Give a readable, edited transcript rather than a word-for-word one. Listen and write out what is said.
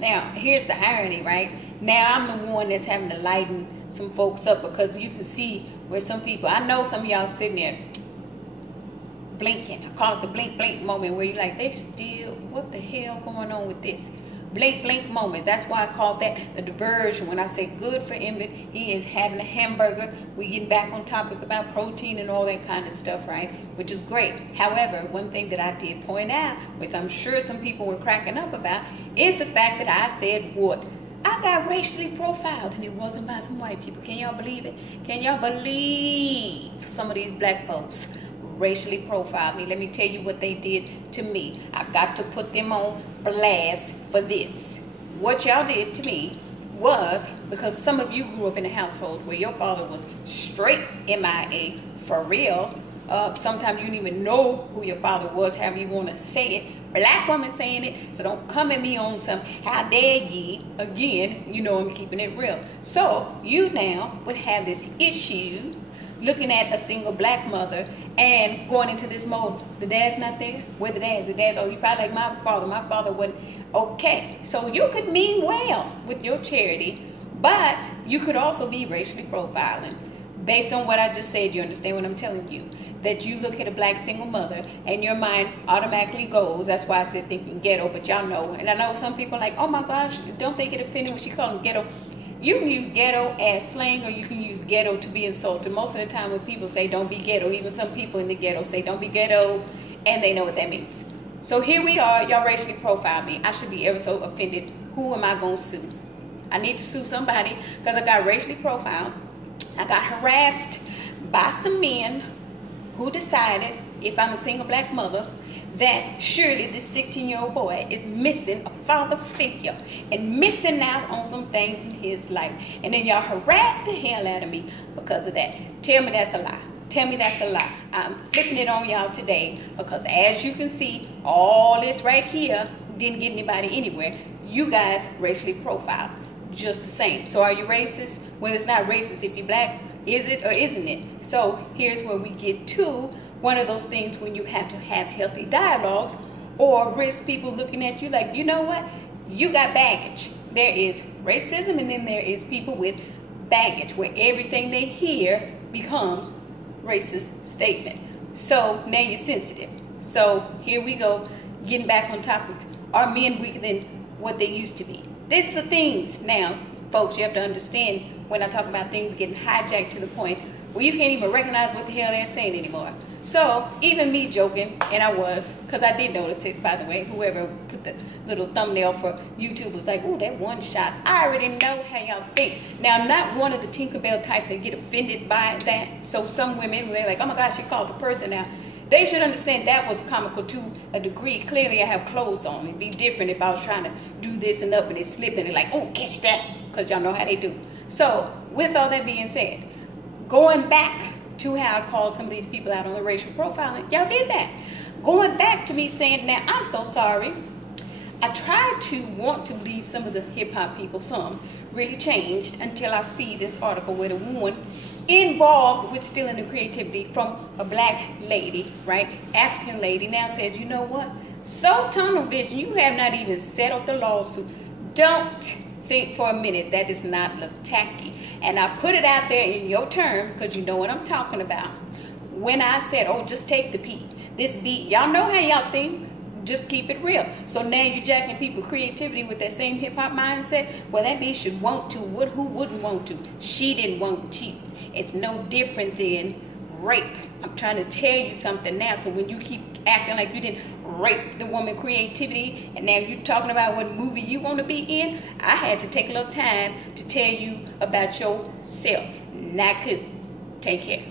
Now, here's the irony, right? Now I'm the one that's having to lighten some folks up, because you can see where some people, I know some of y'all sitting there blinking. I call it the blink blink moment, where you're like, they still, what the hell going on with this? Blink blink moment. That's why I call that the diversion. When I say good for Emmett, he is having a hamburger. We getting back on topic about protein and all that kind of stuff, right? Which is great. However, one thing that I did point out, which I'm sure some people were cracking up about, is the fact that I said what? I got racially profiled, and it wasn't by some white people. Can y'all believe it? Can y'all believe some of these black folks racially profiled me? Let me tell you what they did to me. I've got to put them on blast for this. What y'all did to me was, because some of you grew up in a household where your father was straight MIA, for real. Sometimes you didn't even know who your father was, however you want to say it. Black woman saying it, so don't come at me on some how dare ye. Again, you know I'm keeping it real. So you now would have this issue looking at a single black mother and going into this mode. The dad's not there. Where the dad's? The dad's, oh, you probably like my father. My father wasn't. Okay, so you could mean well with your charity, but you could also be racially profiling. Based on what I just said, you understand what I'm telling you? That you look at a black single mother and your mind automatically goes, that's why I said thinking ghetto, but y'all know. And I know some people are like, oh my gosh, don't they get offended when she calls them ghetto? You can use ghetto as slang, or you can use ghetto to be insulted. Most of the time when people say don't be ghetto, even some people in the ghetto say don't be ghetto, and they know what that means. So here we are, y'all racially profile me. I should be ever so offended. Who am I going to sue? I need to sue somebody because I got racially profiled. I got harassed by some men who decided, if I'm a single black mother, that surely this 16-year-old boy is missing a father figure and missing out on some things in his life. And then y'all harass the hell out of me because of that. Tell me that's a lie. Tell me that's a lie. I'm flipping it on y'all today because, as you can see, all this right here didn't get anybody anywhere. You guys racially profiled just the same. So are you racist? Well, it's not racist if you're black. Is it or isn't it? So here's where we get to one of those things when you have to have healthy dialogues, or risk people looking at you like, you know what? You got baggage. There is racism, and then there is people with baggage where everything they hear becomes racist statement. So now you're sensitive. So here we go, getting back on topic. Are men weaker than what they used to be? These are the things now, folks, you have to understand when I talk about things getting hijacked to the point where you can't even recognize what the hell they're saying anymore. So even me joking, and I was, because I did notice it, by the way, whoever put the little thumbnail for YouTube was like, oh, that one shot. I already know how y'all think. Now, I'm not one of the Tinkerbell types that get offended by that. So some women, they're like, oh my gosh, she called the person out. They should understand that was comical to a degree. Clearly, I have clothes on. It'd be different if I was trying to do this and up and it slipped and they're like, oh, catch that, because y'all know how they do. So with all that being said, going back to how I called some of these people out on the racial profiling, y'all did that. Going back to me saying, now, I'm so sorry. I tried to want to leave some of the hip-hop people, some really changed, until I see this article where the one involved with stealing the creativity from a black lady, right, African lady, now says, you know what, so tunnel vision, you have not even settled the lawsuit. Don't think for a minute that does not look tacky. And I put it out there in your terms because you know what I'm talking about. When I said, oh, just take the beat, this beat, y'all know how y'all think, just keep it real. So now you're jacking people's creativity with that same hip-hop mindset. Well, that beat should want to. Who wouldn't want to? She didn't want to. It's no different than rape. I'm trying to tell you something now. So when you keep acting like you didn't rape the woman creativity, and now you're talking about what movie you want to be in, I had to take a little time to tell you about yourself. Not cool. Take care.